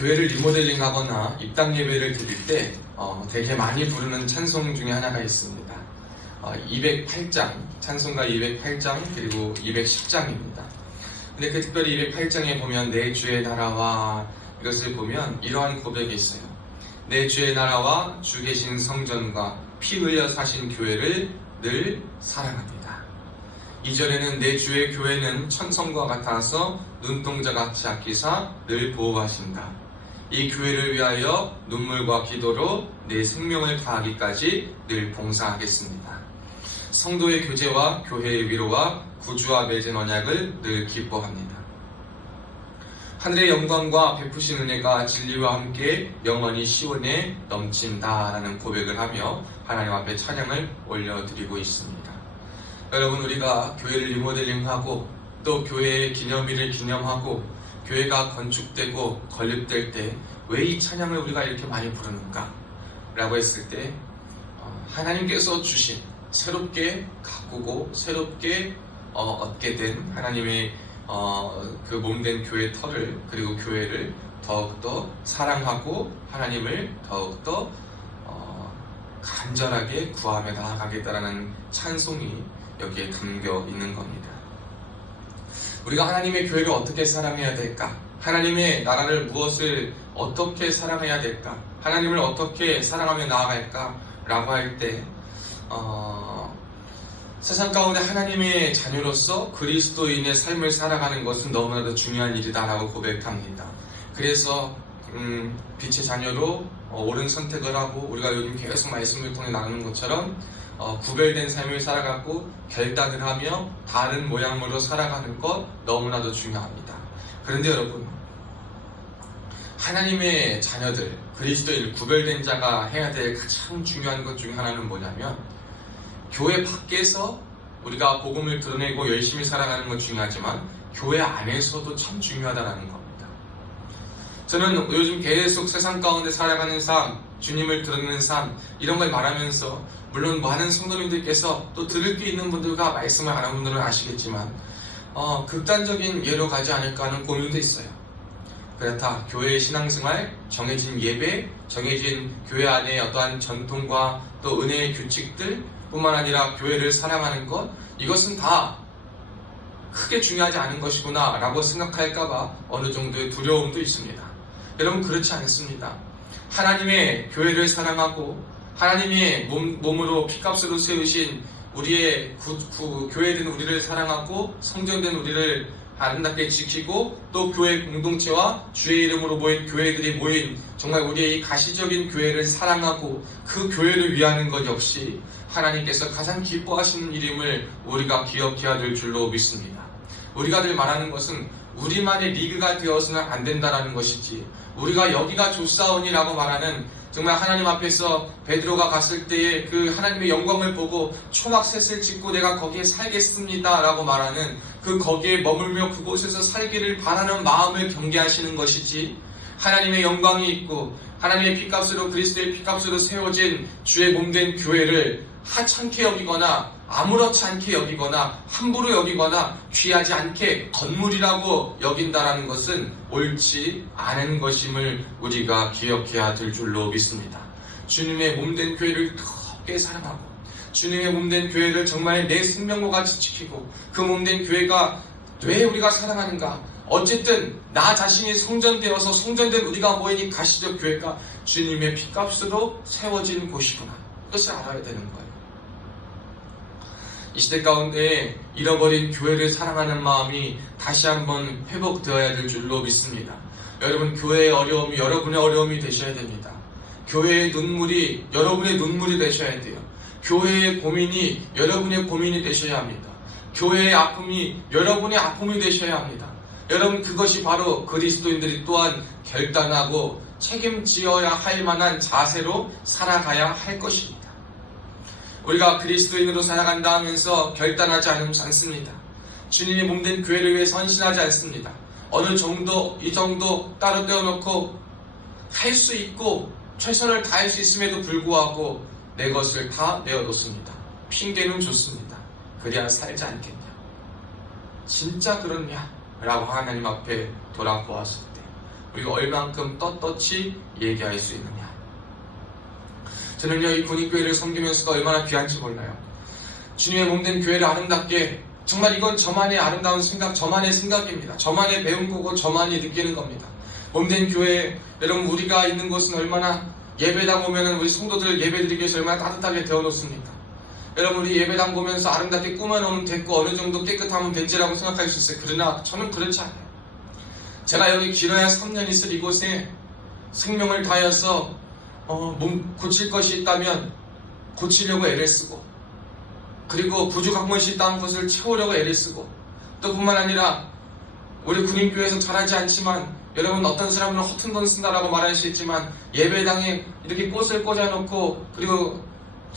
교회를 리모델링 하거나 입당 예배를 드릴 때 되게 많이 부르는 찬송 중에 하나가 있습니다. 208장, 찬송가 208장 그리고 210장입니다. 근데 그 특별히 208장에 보면 내 주의 나라와 이것을 보면 이러한 고백이 있어요. 내 주의 나라와 주 계신 성전과 피 흘려 사신 교회를 늘 사랑합니다. 2절에는 내 주의 교회는 천성과 같아서 눈동자같이 아끼사 늘 보호하신다. 이 교회를 위하여 눈물과 기도로 내 생명을 다하기까지 늘 봉사하겠습니다. 성도의 교제와 교회의 위로와 구주와 맺은 언약을 늘 기뻐합니다. 하늘의 영광과 베푸신 은혜가 진리와 함께 영원히 시온에 넘친다라는 고백을 하며 하나님 앞에 찬양을 올려드리고 있습니다. 여러분, 우리가 교회를 리모델링하고 또 교회의 기념일을 기념하고 교회가 건축되고 건립될 때 왜 이 찬양을 우리가 이렇게 많이 부르는가? 라고 했을 때 하나님께서 주신 새롭게 가꾸고 새롭게 얻게 된 하나님의 그 몸된 교회 터를 그리고 교회를 더욱더 사랑하고 하나님을 더욱더 간절하게 구하며 나아가겠다라는 찬송이 여기에 담겨 있는 겁니다. 우리가 하나님의 교회를 어떻게 사랑해야 될까? 하나님의 나라를 무엇을 어떻게 사랑해야 될까? 하나님을 어떻게 사랑하며 나아갈까? 라고 할 때 세상 가운데 하나님의 자녀로서 그리스도인의 삶을 살아가는 것은 너무나도 중요한 일이다라고 고백합니다. 그래서 빛의 자녀로 옳은 선택을 하고 우리가 요즘 계속 말씀을 통해 나누는 것처럼 구별된 삶을 살아가고 결단을 하며 다른 모양으로 살아가는 것 너무나도 중요합니다. 그런데 여러분, 하나님의 자녀들, 그리스도인 구별된 자가 해야 될 가장 중요한 것 중에 하나는 뭐냐면 교회 밖에서 우리가 복음을 드러내고 열심히 살아가는 것 중요하지만 교회 안에서도 참 중요하다는 겁니다. 저는 요즘 계속 세상 가운데 살아가는 삶, 주님을 드러내는 삶 이런 걸 말하면서 물론 많은 성도님들께서 또 들을 게 있는 분들과 말씀을 안 한 분들은 아시겠지만 극단적인 예로 가지 않을까 하는 고민도 있어요. 그렇다, 교회의 신앙생활, 정해진 예배, 정해진 교회 안에 어떠한 전통과 또 은혜의 규칙들 뿐만 아니라 교회를 사랑하는 것, 이것은 다 크게 중요하지 않은 것이구나 라고 생각할까봐 어느 정도의 두려움도 있습니다. 여러분, 그렇지 않습니다. 하나님의 교회를 사랑하고 하나님의 몸으로 피값으로 세우신 우리의 교회된 우리를 사랑하고 성전된 우리를 아름답게 지키고 또 교회 공동체와 주의 이름으로 모인 교회들이 모인 정말 우리의 이 가시적인 교회를 사랑하고 그 교회를 위하는 것 역시 하나님께서 가장 기뻐하시는 일임을 우리가 기억해야 될 줄로 믿습니다. 우리가 늘 말하는 것은 우리만의 리그가 되어서는 안 된다는 것이지, 우리가 여기가 좋사오니라고 말하는 정말 하나님 앞에서 베드로가 갔을 때에 그 하나님의 영광을 보고 초막셋을 짓고 내가 거기에 살겠습니다 라고 말하는 그 거기에 머물며 그곳에서 살기를 바라는 마음을 경계하시는 것이지, 하나님의 영광이 있고 하나님의 피값으로 그리스도의 피값으로 세워진 주의 몸된 교회를 하찮게 여기거나 아무렇지 않게 여기거나 함부로 여기거나 귀하지 않게 건물이라고 여긴다라는 것은 옳지 않은 것임을 우리가 기억해야 될 줄로 믿습니다. 주님의 몸된 교회를 더욱게 사랑하고 주님의 몸된 교회를 정말 내 생명과 같이 지키고 그 몸된 교회가 왜 우리가 사랑하는가? 어쨌든 나 자신이 성전되어서 성전된 우리가 모인 이 가시적 교회가 주님의 피값으로 세워진 곳이구나. 그것을 알아야 되는 거예요. 이 시대 가운데 잃어버린 교회를 사랑하는 마음이 다시 한번 회복되어야 될 줄로 믿습니다. 여러분, 교회의 어려움이 여러분의 어려움이 되셔야 됩니다. 교회의 눈물이 여러분의 눈물이 되셔야 돼요. 교회의 고민이 여러분의 고민이 되셔야 합니다. 교회의 아픔이 여러분의 아픔이 되셔야 합니다. 여러분, 그것이 바로 그리스도인들이 또한 결단하고 책임지어야 할 만한 자세로 살아가야 할 것입니다. 우리가 그리스도인으로 살아간다 하면서 결단하지 않습니다. 주님이 몸된 교회를 위해 선신하지 않습니다. 어느 정도, 이 정도 따로 떼어놓고 할 수 있고 최선을 다할 수 있음에도 불구하고 내 것을 다 내어놓습니다. 핑계는 좋습니다. 그래야 살지 않겠냐? 진짜 그렇냐? 라고 하나님 앞에 돌아보았을 때 우리가 얼만큼 떳떳이 얘기할 수 있느냐. 저는요, 이 군인교회를 섬기면서도 얼마나 귀한지 몰라요. 주님의 몸된 교회를 아름답게, 정말 이건 저만의 아름다운 생각, 저만의 생각입니다. 저만의 배운 거고 저만이 느끼는 겁니다. 몸된 교회, 여러분 우리가 있는 곳은 얼마나, 예배당 오면은 우리 성도들 예배드리기 위해서 얼마나 따뜻하게 데워놓습니까? 여러분 우리 예배당 보면서 아름답게 꾸며놓으면 됐고 어느 정도 깨끗하면 됐지라고 생각할 수 있어요. 그러나 저는 그렇지 않아요. 제가 여기 길어야 3년 있을 이곳에 생명을 다해서 몸 고칠 것이 있다면 고치려고 애를 쓰고, 그리고 부족한 것이 있다는 것을 채우려고 애를 쓰고, 또 뿐만 아니라 우리 군인교회에서 잘하지 않지만 여러분 어떤 사람은 허튼 돈 쓴다라고 말할 수 있지만 예배당에 이렇게 꽃을 꽂아놓고, 그리고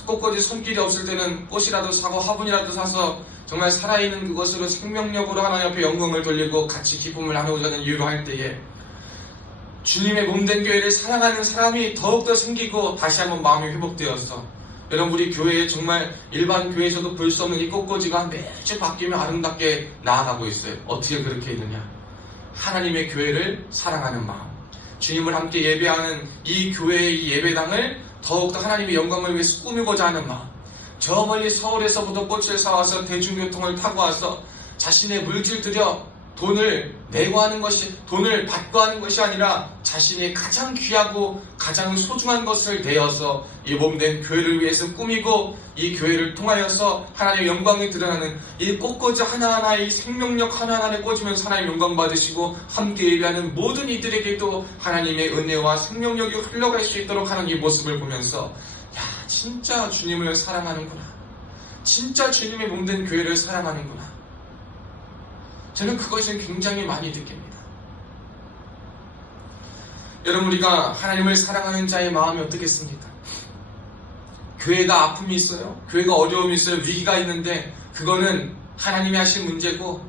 꽃꽂이 손길이 없을 때는 꽃이라도 사고 화분이라도 사서 정말 살아있는 그것으로 생명력으로 하나님 앞에 영광을 돌리고 같이 기쁨을 나누고자 하는 이유로 할 때에 주님의 몸된 교회를 사랑하는 사람이 더욱더 생기고 다시 한번 마음이 회복되어서, 여러분 우리 교회에 정말 일반 교회에서도 볼 수 없는 이 꽃꽂이가 매주 바뀌며 아름답게 나아가고 있어요. 어떻게 그렇게 있느냐? 하나님의 교회를 사랑하는 마음, 주님을 함께 예배하는 이 교회의 이 예배당을 더욱더 하나님의 영광을 위해서 꾸미고자 하는 마음, 저 멀리 서울에서부터 꽃을 사와서 대중교통을 타고 와서 자신의 물질 들여 돈을 내고 하는 것이, 돈을 받고 하는 것이 아니라 자신의 가장 귀하고 가장 소중한 것을 내어서 이 몸된 교회를 위해서 꾸미고, 이 교회를 통하여서 하나님의 영광이 드러나는 이 꽃꽂이 하나하나의 생명력 하나하나를 꽂으면서 하나님의 영광 받으시고 함께 예배하는 모든 이들에게도 하나님의 은혜와 생명력이 흘러갈 수 있도록 하는 이 모습을 보면서, 야, 진짜 주님을 사랑하는구나, 진짜 주님의 몸된 교회를 사랑하는구나, 저는 그것을 굉장히 많이 느낍니다. 여러분 우리가 하나님을 사랑하는 자의 마음이 어떻겠습니까? 교회가 아픔이 있어요, 교회가 어려움이 있어요, 위기가 있는데 그거는 하나님이 하신 문제고,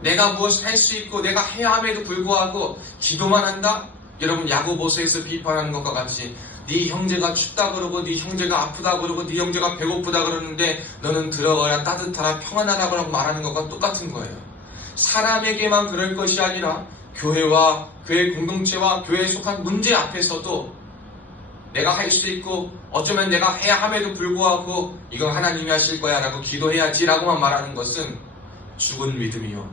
내가 무엇을 할 수 있고 내가 해야 함에도 불구하고 기도만 한다? 여러분 야고보서에서 비판하는 것과 같이 네 형제가 춥다 그러고 네 형제가 아프다 그러고 네 형제가 배고프다 그러는데 너는 들어가야 따뜻하라 평안하라고 말하는 것과 똑같은 거예요. 사람에게만 그럴 것이 아니라 교회와 교회 공동체와 교회에 속한 문제 앞에서도 내가 할 수 있고 어쩌면 내가 해야 함에도 불구하고 이건 하나님이 하실 거야 라고 기도해야지 라고만 말하는 것은 죽은 믿음이요,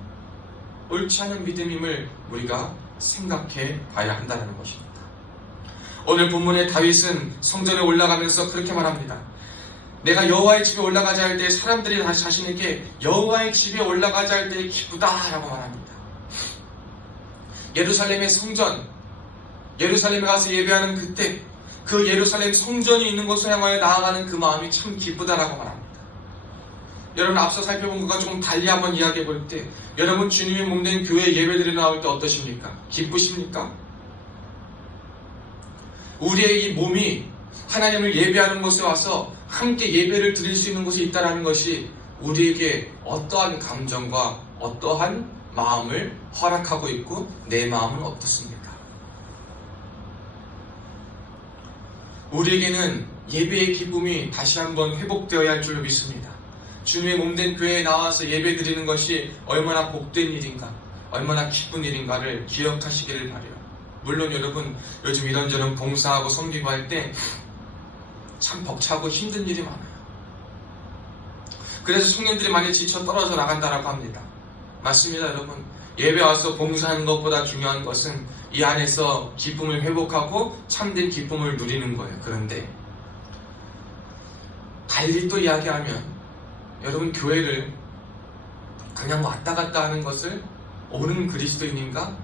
옳지 않은 믿음임을 우리가 생각해 봐야 한다는 것입니다. 오늘 본문의 다윗은 성전에 올라가면서 그렇게 말합니다. 내가 여호와의 집에 올라가자 할 때 사람들이 다시 자신에게 여호와의 집에 올라가자 할 때 기쁘다 라고 말합니다. 예루살렘의 성전, 예루살렘에 가서 예배하는 그때 그 예루살렘 성전이 있는 곳을 향하여 나아가는 그 마음이 참 기쁘다라고 말합니다. 여러분 앞서 살펴본 것과 조금 달리 한번 이야기해 볼 때, 여러분 주님의 몸된 교회 예배들이 나올 때 어떠십니까? 기쁘십니까? 우리의 이 몸이 하나님을 예배하는 곳에 와서 함께 예배를 드릴 수 있는 곳이 있다는 것이 우리에게 어떠한 감정과 어떠한 마음을 허락하고 있고 내 마음은 어떻습니까? 우리에게는 예배의 기쁨이 다시 한번 회복되어야 할 줄로 믿습니다. 주님의 몸된 교회에 나와서 예배 드리는 것이 얼마나 복된 일인가, 얼마나 기쁜 일인가를 기억하시기를 바라요. 물론 여러분 요즘 이런저런 봉사하고 섬기고 할 때 참 벅차고 힘든 일이 많아요. 그래서 청년들이 많이 지쳐 떨어져 나간다라고 합니다. 맞습니다 여러분. 예배 와서 봉사하는 것보다 중요한 것은 이 안에서 기쁨을 회복하고 참된 기쁨을 누리는 거예요. 그런데 달리 또 이야기하면 여러분 교회를 그냥 왔다 갔다 하는 것을 오는 그리스도인인가?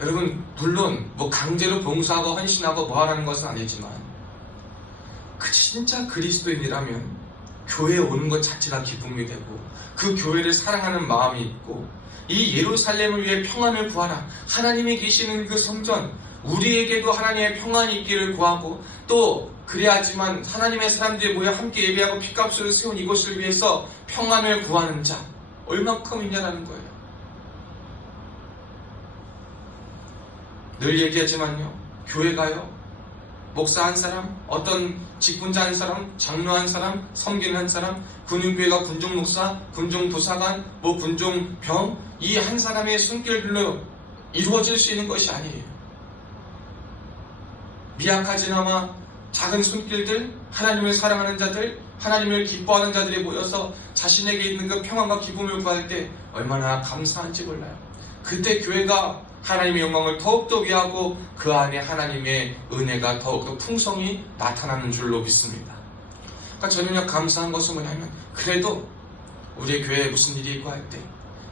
여러분 물론 뭐 강제로 봉사하고 헌신하고 뭐 하라는 것은 아니지만 그 진짜 그리스도인이라면 교회에 오는 것 자체가 기쁨이 되고 그 교회를 사랑하는 마음이 있고 이 예루살렘을 위해 평안을 구하라, 하나님이 계시는 그 성전, 우리에게도 하나님의 평안이 있기를 구하고 또 그래야지만 하나님의 사람들이 모여 함께 예배하고 핏값으로 세운 이곳을 위해서 평안을 구하는 자 얼만큼 있냐라는 거예요. 늘 얘기하지만요, 교회가요 목사 한 사람, 어떤 직분자 한 사람, 장로 한 사람, 섬기는 한 사람, 군인교회가 군종 목사, 군종 도사관, 군종 병, 이 한 사람의 손길로 이루어질 수 있는 것이 아니에요. 미약하지나마 작은 손길들, 하나님을 사랑하는 자들, 하나님을 기뻐하는 자들이 모여서 자신에게 있는 그 평안과 기쁨을 구할 때 얼마나 감사한지 몰라요. 그때 교회가 하나님의 영광을 더욱더 위하고 그 안에 하나님의 은혜가 더욱더 풍성히 나타나는 줄로 믿습니다. 그러니까 저는요, 감사한 것은 뭐냐면, 그래도 우리 교회에 무슨 일이 있고 할 때,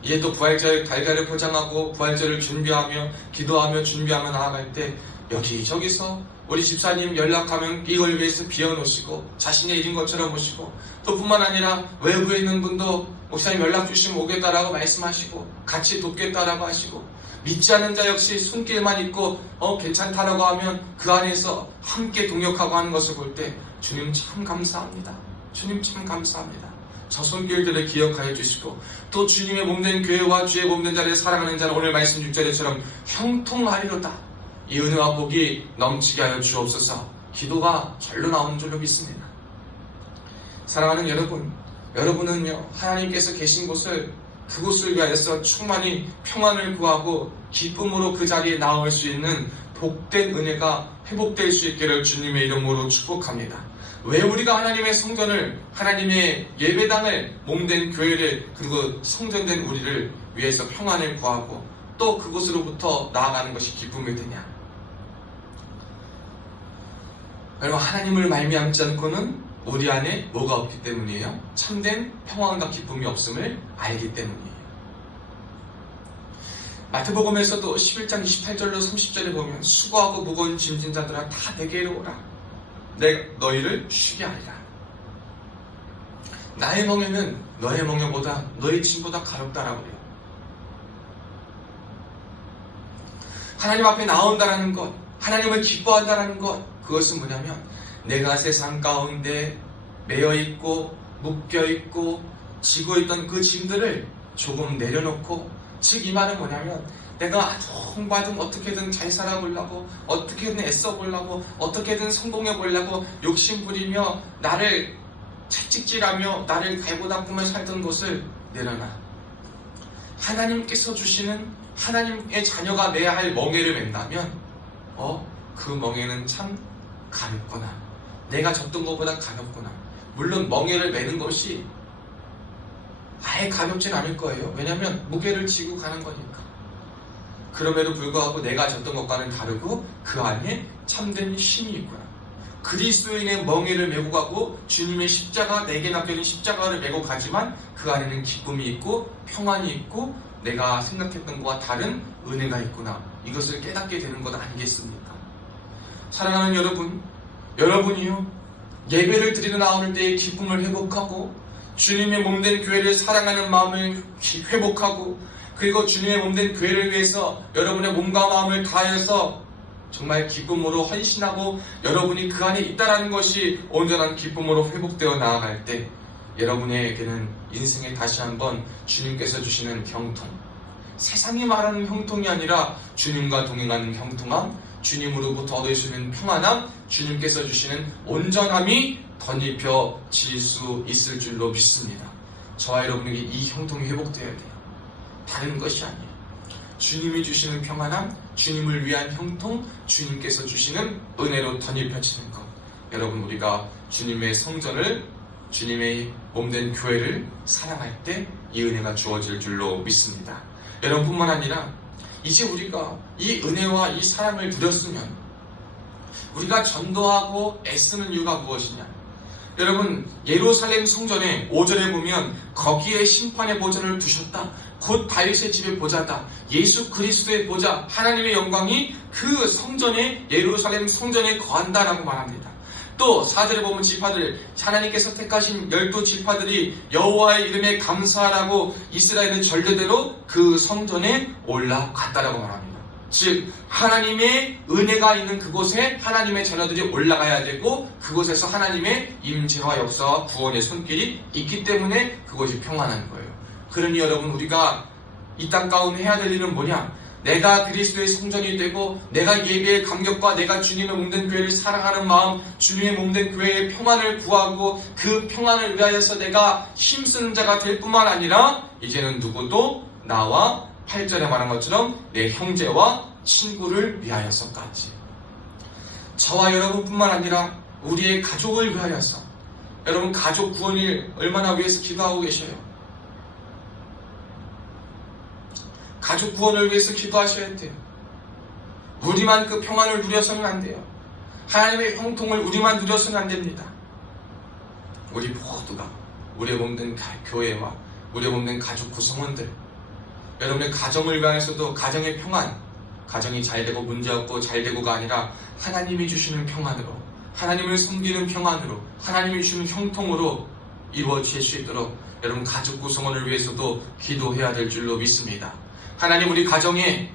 이제 또 부활절 달걀을 포장하고 부활절을 준비하며 기도하며 준비하며 나아갈 때 여기저기서 우리 집사님 연락하면 이걸 위해서 비워놓으시고 자신의 일인 것처럼 오시고, 또 뿐만 아니라 외부에 있는 분도 목사님 연락 주시면 오겠다라고 말씀하시고 같이 돕겠다라고 하시고, 믿지 않는 자 역시 손길만 있고 괜찮다라고 하면 그 안에서 함께 동역하고 하는 것을 볼 때 주님 참 감사합니다. 주님 참 감사합니다. 저 손길들을 기억하여 주시고, 또 주님의 몸된 교회와 주의 몸된 자를 사랑하는 자는 오늘 말씀 6절에처럼 형통하리로다. 이 은혜와 복이 넘치게 하여 주옵소서. 기도가 절로 나오는 줄로 믿습니다. 사랑하는 여러분, 여러분은요, 하나님께서 계신 곳을, 그곳을 위하여서 충만히 평안을 구하고 기쁨으로 그 자리에 나올 수 있는 복된 은혜가 회복될 수 있기를 주님의 이름으로 축복합니다. 왜 우리가 하나님의 성전을, 하나님의 예배당을, 몸된 교회를, 그리고 성전된 우리를 위해서 평안을 구하고 또 그곳으로부터 나아가는 것이 기쁨이 되냐? 여러분, 하나님을 말미암지 않고는 우리 안에 뭐가 없기 때문이에요? 참된 평안과 기쁨이 없음을 알기 때문이에요. 마태복음에서도 11장 28절로 30절에 보면 수고하고 무거운 짐진 자들아 다 내게로 오라. 내가 너희를 쉬게 하리라. 나의 멍에는 너의 멍에보다 너의 짐보다 가볍다라고 그래요. 하나님 앞에 나온다라는 것, 하나님을 기뻐한다라는 것, 그것은 뭐냐면 내가 세상 가운데 매여있고 묶여있고 지고 있던 그 짐들을 조금 내려놓고, 즉 이 말은 뭐냐면 내가 홍받음 어떻게든 잘 살아보려고, 어떻게든 애써보려고, 어떻게든 성공해보려고 욕심부리며 나를 채찍질하며 나를 갈고 닦으며 살던 것을 내려놔. 하나님께서 주시는, 하나님의 자녀가 매야 할 멍에를 맨다면 그 멍에는 참 가볍구나. 내가 졌던 것보다 가볍구나. 물론 멍에를 매는 것이 아예 가볍진 않을 거예요. 왜냐하면 무게를 지고 가는 거니까. 그럼에도 불구하고 내가 졌던 것과는 다르고 그 안에 참된 힘이 있구나. 그리스도인의 멍에를 메고 가고 주님의 십자가, 내게 맡겨진 십자가를 메고 가지만 그 안에는 기쁨이 있고 평안이 있고 내가 생각했던 것과 다른 은혜가 있구나. 이것을 깨닫게 되는 것 아니겠습니까? 사랑하는 여러분, 여러분이요, 예배를 드리러 나오는 때의 기쁨을 회복하고 주님의 몸된 교회를 사랑하는 마음을 회복하고, 그리고 주님의 몸된 교회를 위해서 여러분의 몸과 마음을 다하여서 정말 기쁨으로 헌신하고 여러분이 그 안에 있다라는 것이 온전한 기쁨으로 회복되어 나아갈 때 여러분에게는 인생에 다시 한번 주님께서 주시는 형통, 세상이 말하는 형통이 아니라 주님과 동행하는 형통함, 주님으로부터 얻을 수 있는 평안함, 주님께서 주시는 온전함이 덧입혀질 수 있을 줄로 믿습니다. 저와 여러분에게 이 형통이 회복되어야 돼요. 다른 것이 아니에요. 주님이 주시는 평안함, 주님을 위한 형통, 주님께서 주시는 은혜로 덧입혀지는 것. 여러분, 우리가 주님의 성전을, 주님의 몸된 교회를 사랑할 때 이 은혜가 주어질 줄로 믿습니다. 여러분뿐만 아니라 이제 우리가 이 은혜와 이 사랑을 누렸으면 우리가 전도하고 애쓰는 이유가 무엇이냐? 여러분, 예루살렘 성전에 5절에 보면 거기에 심판의 보좌를 두셨다. 곧 다윗의 집의 보좌다. 예수 그리스도의 보좌, 하나님의 영광이 그 성전에, 예루살렘 성전에 거한다라고 말합니다. 또 4절에 보면 지파들, 하나님께서 택하신 12지파들이 여호와의 이름에 감사하라고 이스라엘은 전례대로 그 성전에 올라갔다라고 말합니다. 즉 하나님의 은혜가 있는 그곳에 하나님의 자녀들이 올라가야 되고, 그곳에서 하나님의 임재와 역사와 구원의 손길이 있기 때문에 그것이 평안한 거예요. 그러니 여러분, 우리가 이 땅 가운데 해야 될 일은 뭐냐? 내가 그리스도의 성전이 되고 내가 예배의 감격과 내가 주님의 몸된 교회를 사랑하는 마음, 주님의 몸된 교회의 평안을 구하고 그 평안을 위하여서 내가 힘쓰는 자가 될 뿐만 아니라 이제는 누구도 나와 8절에 말한 것처럼 내 형제와 친구를 위하여서까지, 저와 여러분뿐만 아니라 우리의 가족을 위하여서, 여러분 가족 구원을 얼마나 위해서 기도하고 계셔요? 가족 구원을 위해서 기도하셔야 돼요. 우리만 그 평안을 누려서는 안 돼요. 하나님의 형통을 우리만 누려서는 안 됩니다. 우리 모두가 우리의 몸된 교회와 우리의 몸된 가족 구성원들, 여러분의 가정을 위해서도 가정의 평안, 가정이 잘되고 문제없고 잘되고가 아니라 하나님이 주시는 평안으로, 하나님을 섬기는 평안으로, 하나님이 주시는 형통으로 이루어질 수 있도록 여러분 가족 구성원을 위해서도 기도해야 될 줄로 믿습니다. 하나님, 우리 가정에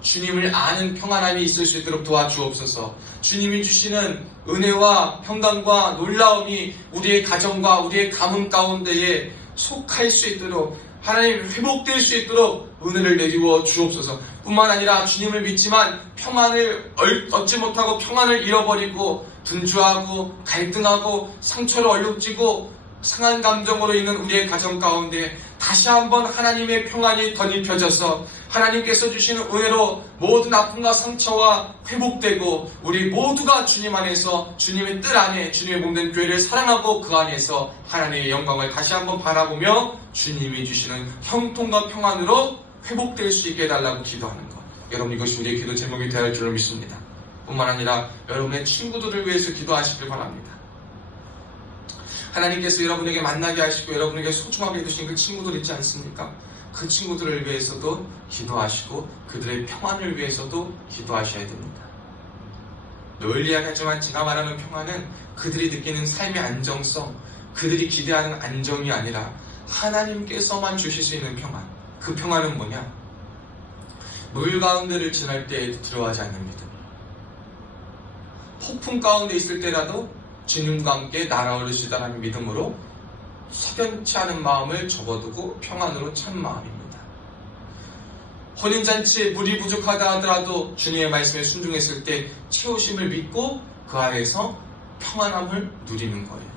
주님을 아는 평안함이 있을 수 있도록 도와주옵소서. 주님이 주시는 은혜와 평강과 놀라움이 우리의 가정과 우리의 가문 가운데에 속할 수 있도록, 하나님 회복될 수 있도록 은혜를 내리워 주옵소서. 뿐만 아니라 주님을 믿지만 평안을 얻지 못하고 평안을 잃어버리고 분주하고 갈등하고 상처를 얼룩지고 상한 감정으로 있는 우리의 가정 가운데 다시 한번 하나님의 평안이 덧입혀져서 하나님께서 주시는 은혜로 모든 아픔과 상처가 회복되고 우리 모두가 주님 안에서, 주님의 뜻 안에, 주님의 몸된 교회를 사랑하고 그 안에서 하나님의 영광을 다시 한번 바라보며 주님이 주시는 형통과 평안으로 회복될 수 있게 해달라고 기도하는 것, 여러분 이것이 우리의 기도 제목이 되어야 할 줄로 믿습니다. 뿐만 아니라 여러분의 친구들을 위해서 기도하시길 바랍니다. 하나님께서 여러분에게 만나게 하시고 여러분에게 소중하게 해두신 그 친구들 있지 않습니까? 그 친구들을 위해서도 기도하시고 그들의 평안을 위해서도 기도하셔야 됩니다. 늘 이야기하지만 제가 말하는 평안은 그들이 느끼는 삶의 안정성, 그들이 기대하는 안정이 아니라 하나님께서만 주실 수 있는 평안. 그 평안은 뭐냐? 물 가운데를 지날 때 두려워하지 않는 믿음, 폭풍 가운데 있을 때라도 주님과 함께 날아오르시다라는 믿음으로 석연치 않은 마음을 접어두고 평안으로 찬 마음입니다. 혼인잔치에 물이 부족하다 하더라도 주님의 말씀에 순종했을 때 채우심을 믿고 그 안에서 평안함을 누리는 거예요.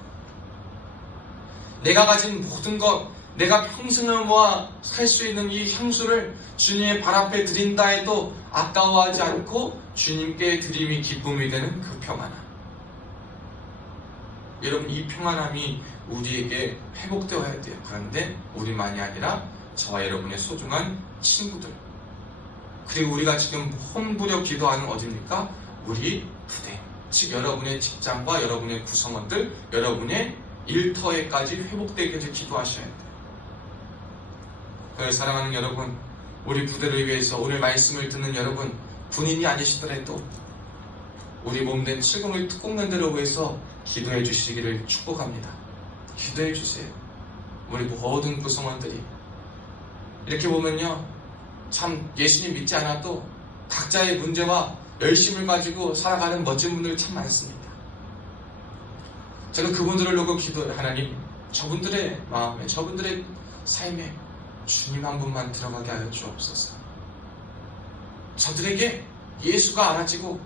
내가 가진 모든 것, 내가 평생을 모아 살 수 있는 이 향수를 주님의 발 앞에 드린다 해도 아까워하지 않고 주님께 드림이 기쁨이 되는 그 평안함. 여러분, 이 평안함이 우리에게 회복되어야 돼요. 그런데 우리만이 아니라 저와 여러분의 소중한 친구들, 그리고 우리가 지금 혼부려 기도하는 어디입니까? 우리 부대, 즉 여러분의 직장과 여러분의 구성원들, 여러분의 일터에까지 회복되게 기도하셔야 돼요. 그래서 사랑하는 여러분, 우리 부대를 위해서 오늘 말씀을 듣는 여러분, 군인이 아니시더라도 우리 몸된 칠공을 특공대를 위해서 기도해 주시기를 축복합니다. 기도해 주세요. 우리 모든 구성원들이 이렇게 보면요, 참 예수님 믿지 않아도 각자의 문제와 열심을 가지고 살아가는 멋진 분들이 참 많습니다. 저는 그분들을 놓고 기도해요. 하나님, 저분들의 마음에, 저분들의 삶에 주님 한 분만 들어가게 하여 주옵소서. 저들에게 예수가 알아지고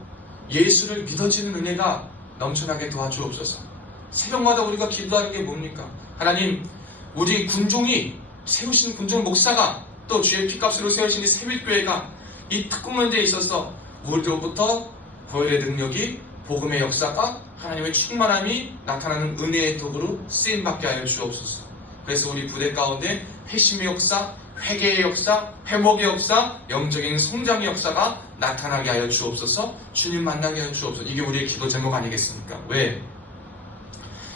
예수를 믿어지는 은혜가 넘쳐나게 도와주옵소서. 새벽마다 우리가 기도하는 게 뭡니까? 하나님, 우리 군종이 세우신 군종 목사가 또 주의 피값으로 세우신 이 새빛교회가 이 특공연대에 있어서 우리로부터 보혈의 능력이, 복음의 역사가, 하나님의 충만함이 나타나는 은혜의 도구로 쓰임받게 하여 주옵소서. 그래서 우리 부대 가운데 회심의 역사, 회개의 역사, 회복의 역사, 영적인 성장의 역사가 나타나게 하여 주옵소서. 주님 만나게 하여 주옵소서. 이게 우리의 기도 제목 아니겠습니까? 왜?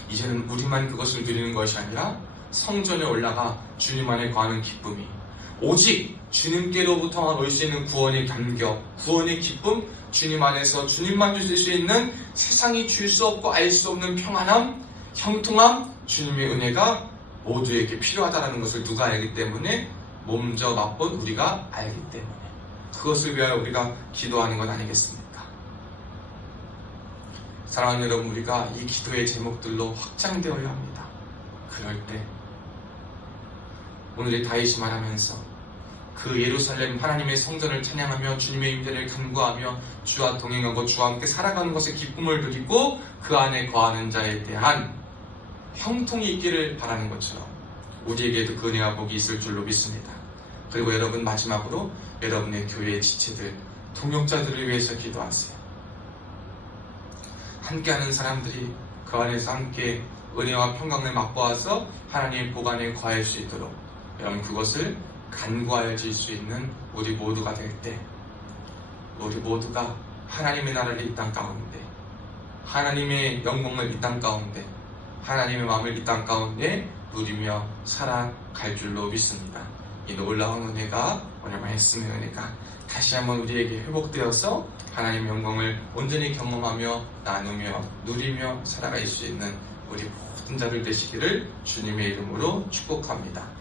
이제는 우리만 그것을 누리는 것이 아니라 성전에 올라가 주님 안에 거하는 기쁨이, 오직 주님께로부터만 올 수 있는 구원의 감격, 구원의 기쁨, 주님 안에서 주님만 주실 수 있는 세상이 줄 수 없고 알 수 없는 평안함, 형통함, 주님의 은혜가 모두에게 필요하다는 것을 누가 알기 때문에? 몸져 맛본 우리가 알기 때문에. 그것을 위하여 우리가 기도하는 것 아니겠습니까? 사랑하는 여러분, 우리가 이 기도의 제목들로 확장되어야 합니다. 그럴 때 오늘의 다윗이 말하면서 그 예루살렘 하나님의 성전을 찬양하며 주님의 임재를 간구하며 주와 동행하고 주와 함께 살아가는 것에 기쁨을 누리고 그 안에 거하는 자에 대한 형통이 있기를 바라는 것처럼 우리에게도 그 은혜와 복이 있을 줄로 믿습니다. 그리고 여러분, 마지막으로 여러분의 교회의 지체들, 동역자들을 위해서 기도하세요. 함께하는 사람들이 그 안에서 함께 은혜와 평강을 맛보아서 하나님의 복 안에 거할 수 있도록 여러분, 그것을 간구하여질 수 있는 우리 모두가 될 때, 우리 모두가 하나님의 나라를 이 땅 가운데, 하나님의 영광을 이 땅 가운데, 하나님의 마음을 이 땅 가운데 누리며 살아갈 줄로 믿습니다. 이 놀라운 은혜가, 오늘 말씀의 은혜가 다시 한번 우리에게 회복되어서 하나님의 영광을 온전히 경험하며 나누며 누리며 살아갈 수 있는 우리 모든 자들 되시기를 주님의 이름으로 축복합니다.